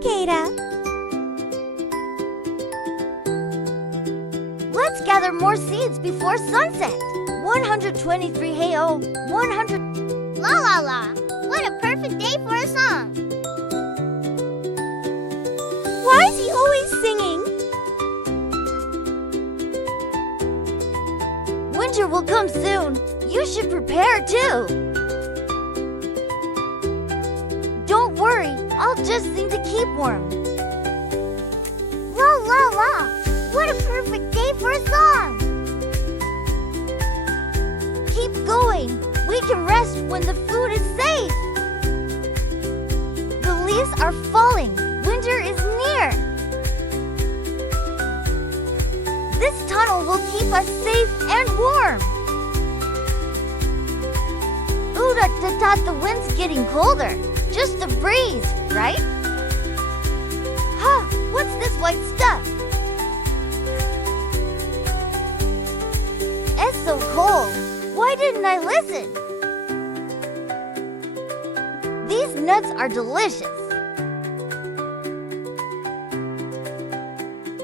Cicada. Let's gather more seeds before sunset. 123 hey-oh, 100... La la la! What a perfect day for a song! Why is he always singing? Winter will come soon. You should prepare too. Don't worry, I'll just sing to keep warm. La la la! What a perfect day for a song! Keep going. We can rest when the food is safe. The leaves are falling. Winter is near. This tunnel will keep us safe and warm. Ooh-da-da-da, the wind's getting colder. Just a breeze, right? Huh, what's this white stuff? It's so cold. Why didn't I listen? These nuts are delicious.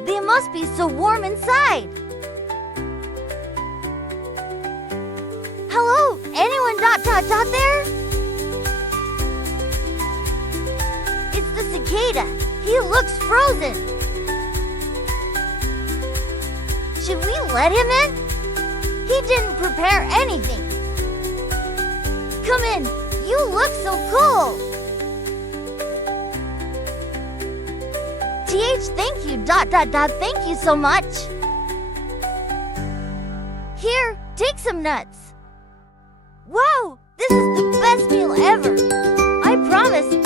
They must be so warm inside. Hello, anyone there? It's the cicada. He looks frozen. Should we let him in? He didn't prepare anything. Come in. You look so cool. Thank you, thank you so much. Here, take some nuts. Wow, this is the best meal ever. I promise